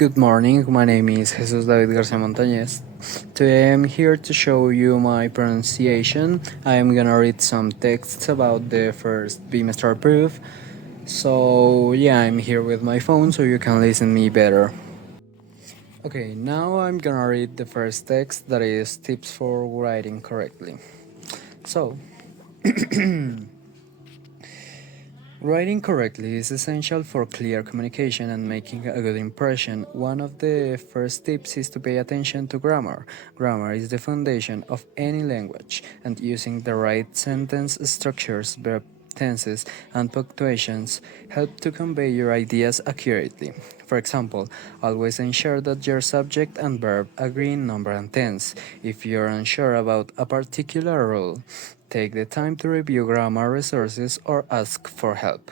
Good morning, my name is Jesús David García Montañez. Today I'm here to show you my pronunciation. I am gonna read some texts about the first bimester proof. So yeah, I'm here with my phone so you can listen me better. Okay, now I'm gonna read the first text that is tips for writing correctly. So, writing correctly is essential for clear communication and making a good impression. One of the first tips is to pay attention to grammar. Grammar is the foundation of any language, and using the right sentence structures, verb tenses, and punctuations help to convey your ideas accurately. For example, always ensure that your subject and verb agree in number and tense. If you're unsure about a particular rule, take the time to review grammar resources or ask for help.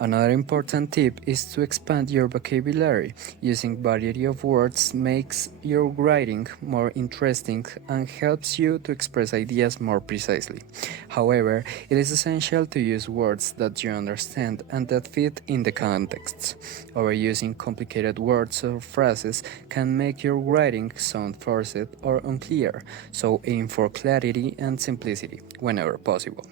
Another important tip is to expand your vocabulary. Using variety of words makes your writing more interesting and helps you to express ideas more precisely. However, it is essential to use words that you understand and that fit in the context. Overusing complicated words or phrases can make your writing sound forced or unclear, so aim for clarity and simplicity whenever possible.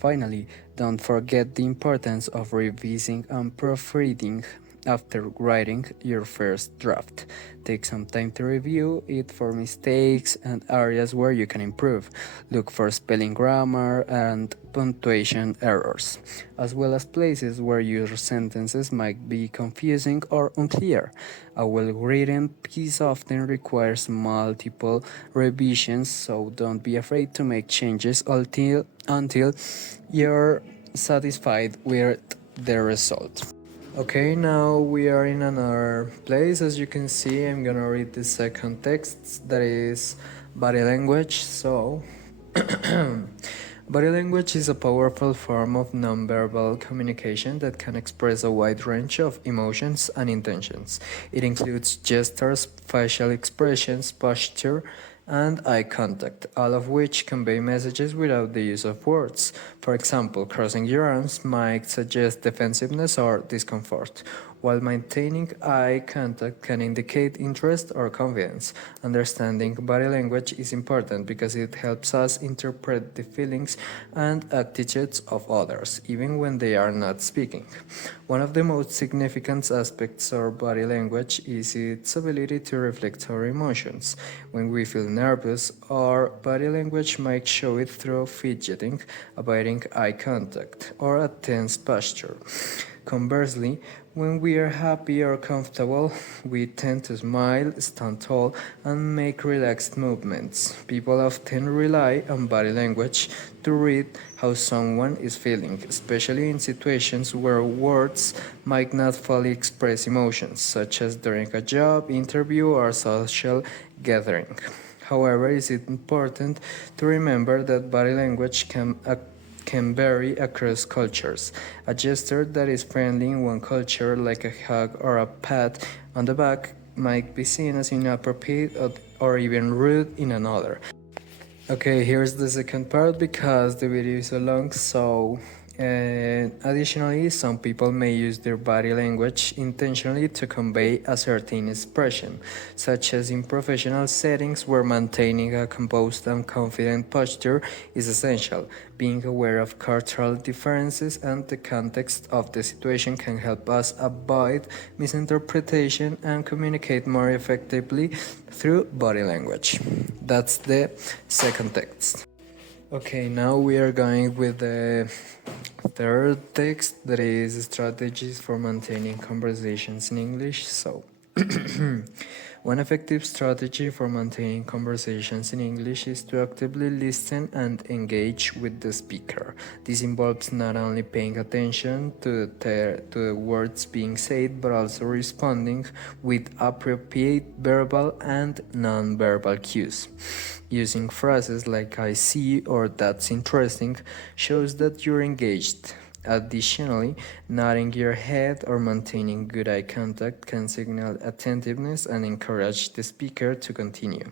Finally, don't forget the importance of revising and proofreading after writing your first draft. Take some time to review it for mistakes and areas where you can improve. Look for spelling, grammar, and punctuation errors, as well as places where your sentences might be confusing or unclear. A well-written piece often requires multiple revisions, so don't be afraid to make changes until you're satisfied with the result. Okay, now we are in another place. As you can see, I'm gonna read the second text, that is body language. So, body language is a powerful form of nonverbal communication that can express a wide range of emotions and intentions. It includes gestures, facial expressions, posture, and eye contact, all of which convey messages without the use of words. For example, crossing your arms might suggest defensiveness or discomfort, while maintaining eye contact can indicate interest or confidence. Understanding body language is important because it helps us interpret the feelings and attitudes of others, even when they are not speaking. One of the most significant aspects of body language is its ability to reflect our emotions. When we feel nervous, our body language might show it through fidgeting, avoiding eye contact, or a tense posture. Conversely, when we are happy or comfortable, we tend to smile, stand tall, and make relaxed movements. People often rely on body language to read how someone is feeling, especially in situations where words might not fully express emotions, such as during a job interview or social gathering. However, it is important to remember that body language can vary across cultures. A gesture that is friendly in one culture, like a hug or a pat on the back, might be seen as inappropriate or even rude in another. Okay, here's the second part because the video is so long, so additionally, some people may use their body language intentionally to convey a certain expression, such as in professional settings where maintaining a composed and confident posture is essential. Being aware of cultural differences and the context of the situation can help us avoid misinterpretation and communicate more effectively through body language. That's the second text. Okay, now we are going with the third text, that is strategies for maintaining conversations in English. So, one effective strategy for maintaining conversations in English is to actively listen and engage with the speaker. This involves not only paying attention to the words being said, but also responding with appropriate verbal and non-verbal cues. Using phrases like "I see" or "that's interesting" shows that you're engaged. Additionally, nodding your head or maintaining good eye contact can signal attentiveness and encourage the speaker to continue.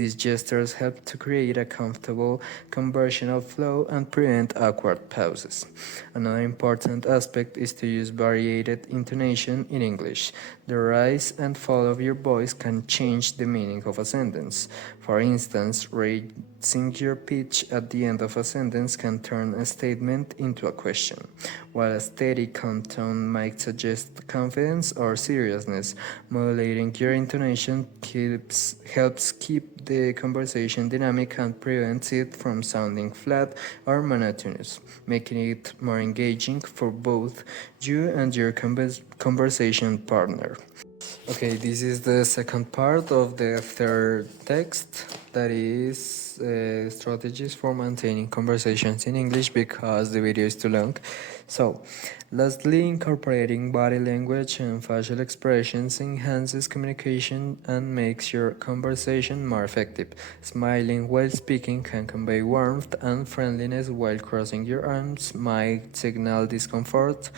These gestures help to create a comfortable conversational flow and prevent awkward pauses. Another important aspect is to use variated intonation in English. The rise and fall of your voice can change the meaning of a sentence. For instance, raising your pitch at the end of a sentence can turn a statement into a question, while a steady, calm tone might suggest confidence or seriousness. Modulating your intonation helps keep the conversation dynamic and prevents it from sounding flat or monotonous, making it more engaging for both you and your conversation partner. Okay, this is the second part of the third text, that is strategies for maintaining conversations in English, because the video is too long. So, lastly, incorporating body language and facial expressions enhances communication and makes your conversation more effective. Smiling while speaking can convey warmth and friendliness, while crossing your arms might signal discomfort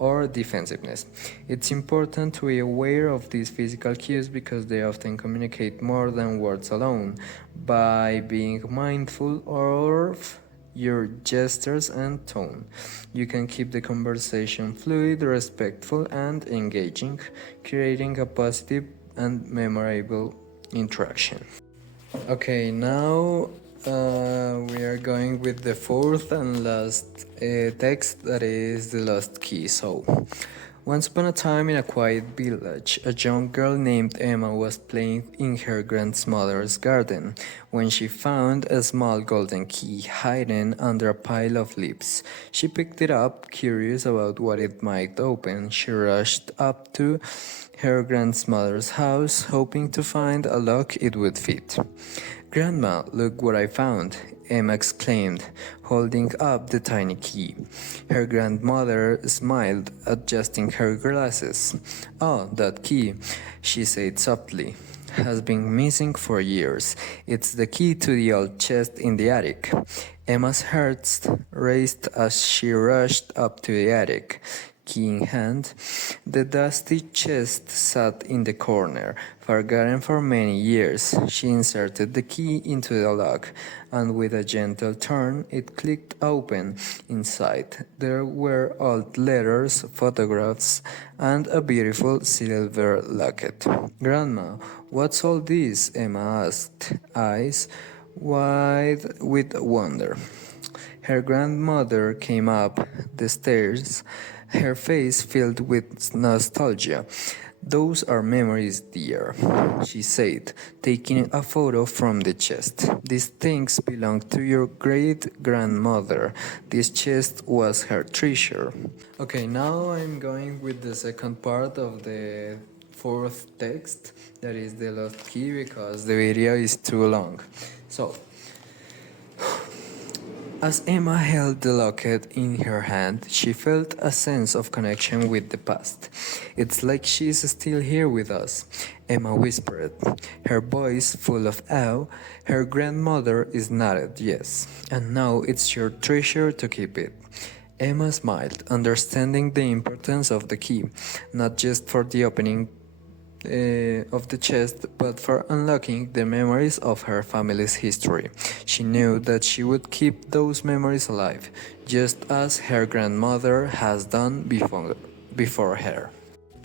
or defensiveness. It's important to be aware of these physical cues because they often communicate more than words alone. By being mindful of your gestures and tone, you can keep the conversation fluid, respectful, and engaging, creating a positive and memorable interaction. Okay, now we are going with the fourth and last text, that is the lost key. So, once upon a time in a quiet village, a young girl named Emma was playing in her grandmother's garden when she found a small golden key hidden under a pile of leaves. She picked it up, curious about what it might open. She rushed up to her grandmother's house, hoping to find a lock it would fit. "Grandma, look what I found," Emma exclaimed, holding up the tiny key. Her grandmother smiled, adjusting her glasses. "Oh, that key," she said softly, "has been missing for years. It's the key to the old chest in the attic." Emma's heart raced as she rushed up to the attic. Key in hand, the dusty chest sat in the corner, forgotten for many years. She inserted the key into the lock, and with a gentle turn, it clicked open. Inside, there were old letters, photographs, and a beautiful silver locket. "Grandma, what's all this?" Emma asked, eyes wide with wonder. Her grandmother came up the stairs, her face filled with nostalgia. "Those are memories, dear," she said, taking a photo from the chest. "These things belong to your great-grandmother. This chest was her treasure." Okay, now I'm going with the second part of the fourth text, that is the lost key, because the video is too long. So, as Emma held the locket in her hand, she felt a sense of connection with the past. "It's like she's still here with us," Emma whispered, her voice full of awe. Her grandmother nodded yes, "and now it's your treasure to keep it." Emma smiled, understanding the importance of the key, not just for the opening of the chest, but for unlocking the memories of her family's history. She knew that she would keep those memories alive, just as her grandmother has done before her.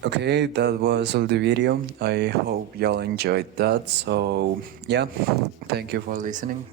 Okay, that was all the video. I hope y'all enjoyed that. So, yeah, thank you for listening.